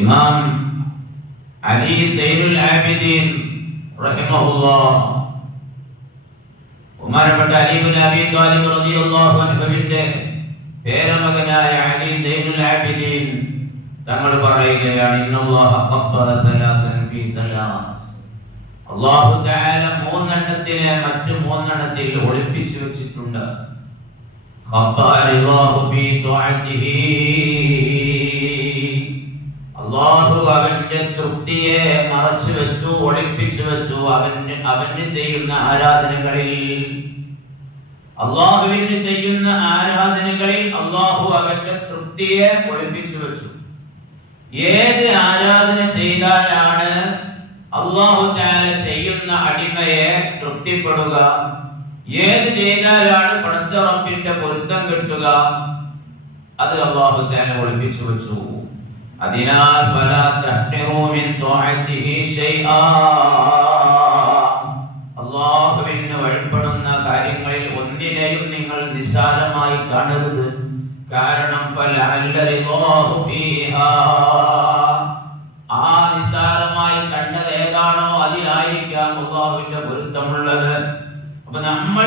ഇമാം അലി സൈനുൽ ആബിദീൻ റഹിമഹുല്ലാഹ് ഉമർപ്പെട്ട അലി ഇബ്നു അബീ ത്വാലിബ് റളിയല്ലാഹു അൻഹുവിന്റെ പേരമകനായ അലി സൈനുൽ ആബിദീൻ തങ്ങൾ പറയുകയാണ്, ഇന്നല്ലാഹ ഖബ്ബറ സലാസൻ ഫീ സലാസ്. അല്ലാഹു തആല മൂന്നെണ്ണത്തിനെ മറ്റു മൂന്നെണ്ണത്തിൽ ഒളിപ്പിച്ചു വെച്ചിട്ടുണ്ട്. ഖബ്ബറല്ലാഹു ഫീ തുഅതിഹി, അല്ലാഹു അവന്റെ തൃപ്തിയെ മറച്ചു വെച്ചു, ഒളിപ്പിച്ചു വെച്ചു അവന് ചെയ്യുന്ന ആരാധനകളിൽ. അല്ലാഹുവിന് ചെയ്യുന്ന ആരാധനകളിൽ അല്ലാഹു അവന്റെ തൃപ്തിയെ ഒളിപ്പിച്ചു വെച്ചു. ഏത് ആരാധന ചെയ്താലാണ് അല്ലാഹു തആല ചെയ്യുന്ന അടിമയെ തൃപ്തിപ്പെടുക, ഏത് ചെയ്താലാണ് പടച്ച റബ്ബിന്റെ പൊരുത്തം കിട്ടുക, അത് അല്ലാഹു തആല ഒളിപ്പിച്ചു വെച്ചു. അതിനാൽ ഫലാ തഹ്തിറൂ മിൻ തുഅതിഹി ശൈആ, അല്ലാഹുവിന് വഴിപ്പെടുന്ന കാര്യങ്ങളിൽ ഒന്നിനെയും നിങ്ങൾ നിസ്സാരമായി കാണരുത്. കാരണം ഫലഅല്ല റിളാഹു ഫീഹാ, ആ നിസ്സാരമായി കണ്ടത് ഏതാണോ അതിലായിരിക്കാം അല്ലാഹുവിന്റെ പൊരുത്തമുള്ളത്. അപ്പൊ നമ്മൾ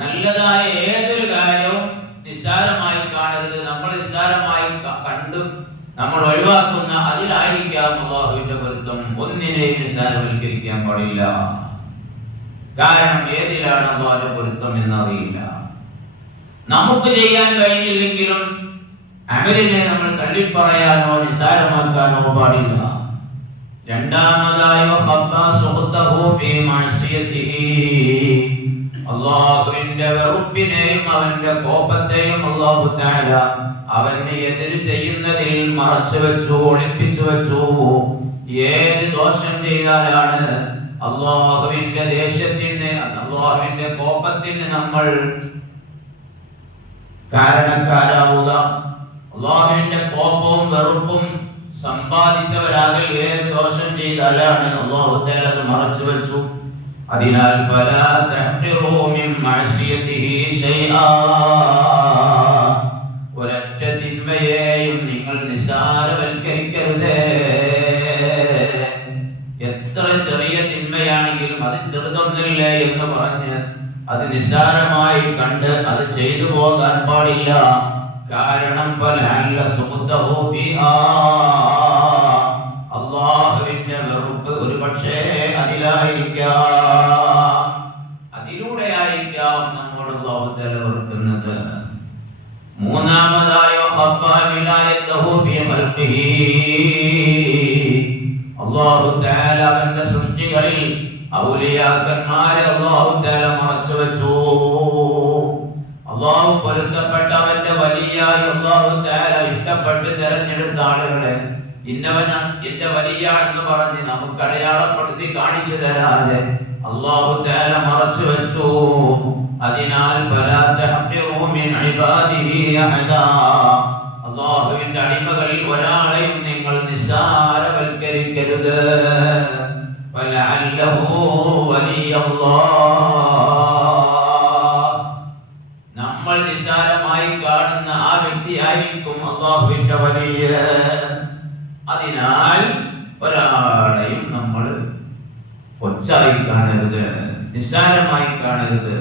നല്ലതായ ഏതൊരു കാര്യവും നിസ്സാരമായി കാണരുത്. നമ്മൾ നിസ്സാരമായി കണ്ടു നമ്മൾ ഒഴിവാക്കുന്ന അതിലായിരിക്കാം അല്ലാഹുവിന്റെ പൊരുത്തം. ഒന്നിനെയും നിസ്സാരവൽക്കരിക്കാൻ പാടില്ല. കാരണം ഏതിലാണ് അല്ലാഹുവിന്റെ പൊരുത്തം എന്നറിയില്ല. നമുക്ക് ചെയ്യാൻ കഴിഞ്ഞില്ലെങ്കിലും അമലിനെ നമ്മൾ തള്ളിപ്പറയാനോ നിസ്സാരമാക്കാനോ പാടില്ല. രണ്ടാമതായി അല്ലാഹുവിന്റെ വെറുപ്പിനെയും അവന്റെ കോപത്തെയും അല്ലാഹു തആല അവനെ എതിര് ചെയ്യുന്നതിൽ മറച്ചു വെച്ചു, ഒളിപ്പിച്ചു വെച്ചു. ഏത് ദോഷം ചെയ്താലാണ് അല്ലാഹുവിന്റെ ദേഷ്യത്തിന്, അല്ലാഹുവിന്റെ കോപത്തിന് നമ്മൾ കാരണക്കാരാവുക, അല്ലാഹുവിന്റെ കോപവും വെറുപ്പും സമ്പാദിച്ചവരാകൽ ഏത് ദോഷം ചെയ്താലാണ് അല്ലാഹു തആല അത് മറച്ചു വെച്ചു. അതിനാൽ ഫലാ തഹ്തിറൂ മിൻ മഅസിയതിഹി ശൈആ, ഒരൊറ്റ തിന്മയെയും നിങ്ങൾ നിസ്സാരവൽക്കരിക്കരുത്. എത്ര ചെറിയ തിന്മയാണെങ്കിലും അത് ചെറുതൊന്നല്ലേ എന്ന് പറഞ്ഞ് അത് നിസ്സാരമായി കണ്ട് അത് ചെയ്തു പോകാൻ പാടില്ല. കാരണം ഫലഅല്ല സുഖ്തഹു ഫീഹാ, അല്ലാഹുവിന്റെ വെറുപ്പ് ഒരുപക്ഷേ അതിലൂടെയായിരിക്കാം നമ്മോട് അല്ലാഹു തആല വെറുക്കുന്നത്. മൂന്നാമതായി അല്ലാഹു തആല അവന്റെ സൃഷ്ടികളിൽ ഔലിയാക്കന്മാരെ അല്ലാഹു തആല മറച്ചു വെച്ചു. അല്ലാഹു പൊരുത്തപ്പെട്ടവന്റെ വലിയായി അല്ലാഹു തആല ഇഷ്ടപ്പെട്ട് തിരഞ്ഞെടുത്ത ആളുകളെ ഇന്നവനാ എന്റെ വലിയ എന്ന് പറഞ്ഞ് നമുക്ക് അടയാളപ്പെടുത്തി കാണിച്ചു തരാതെ അല്ലാഹു തആല മറച്ചു വെച്ചു. അതിനാൽ ഫലാ തഹ്തിറൂ മിൻ ഇബാദിഹി അഹദാ, അല്ലാഹുവിന്റെ അടിമകളിൽ ഒരാളെയും നിങ്ങൾ നിസ്സാരവൽക്കരിക്കരുത്. ഫലഅല്ലഹു വലിയല്ലാഹ്, നമ്മൾ നിസ്സാരമായി കാണുന്ന ആ വ്യക്തിയായിരിക്കും അല്ലാഹുവിന്റെ വലിയ. അതിനാൽ ഒരാളെയും നമ്മൾ കൊച്ചായി കാണരുത്, നിസ്സാരമായി കാണരുത്.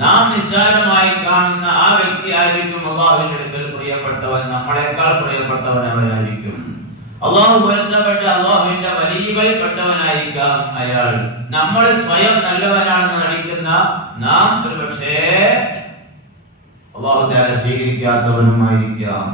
നാം നിസ്സാരമായി കാണുന്ന ആ വ്യക്തി ആയിരിക്കും അല്ലാഹുവിന്റെ അടുക്കൽ പ്രിയപ്പെട്ടവൻ, നമ്മളെക്കാൾ പ്രിയപ്പെട്ടവൻ അവനായിരിക്കും. അല്ലാഹു പൊരുത്തപ്പെട്ട അല്ലാഹുവിന്റെ വലിയവൽപ്പെട്ടവനായിരിക്കാം അയാൾ. നമ്മൾ സ്വയം നല്ലവനാണെന്ന് നടിക്കുന്ന നാം ഒരുപക്ഷേ അല്ലാഹു തആല സ്വീകരിക്കാത്തവനുമായിരിക്കാം.